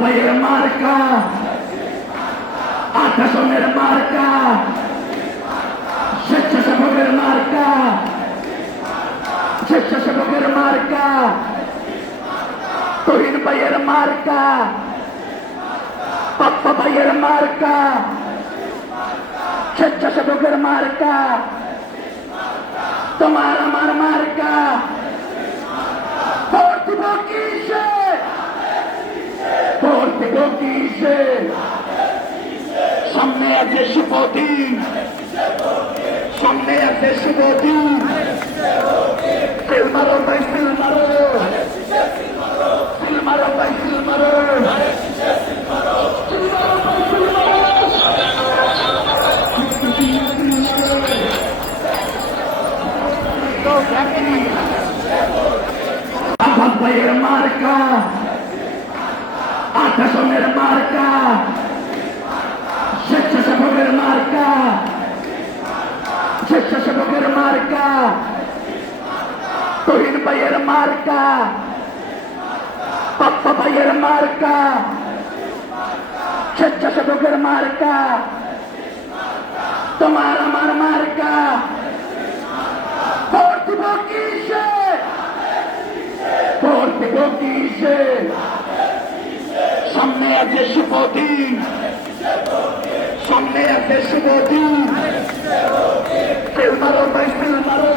ভাইয়ের মার্কা, আকাশনের মার্কা, স্বেচ্ছাসেবকের মার্কা, স্বেচ্ছাসেবকের মার্কা, তহিন ভাইয়ের মার্কা, পাপ্পা ভাইয়ের মার্কা, স্বেচ্ছাসেবকের মার্কা, তোমার আমার মার্কা। ভোট দিব কিসে, ভোট দিব কিসে, সামনে আছে শুভদিন, সামনে আছে শুভদিন। সিল মারো ভাই, সিল মারো, সিল মারো ভাই, সিল মারো, সিল মারো ভাই, সিল মারো। আবাদ ভাইয়ের মার্কা, আকাশনের মার্কা, স্বেচ্ছাসেবকের মার্কা, স্বেচ্ছাসেবকের মার্কা, তহিন ভাইয়ের মার্কা, পাপ্পা ভাইয়ের মার্কা, স্বেচ্ছাসেবকের মার্কা, তোমার আমার মার্কা। ভোট দিব কিসে, ভোট দিব কিসে, সামনে আছে শুভদিন, সামনে আছে শুভদিন। সিল মারো ভাই, সিল মারো।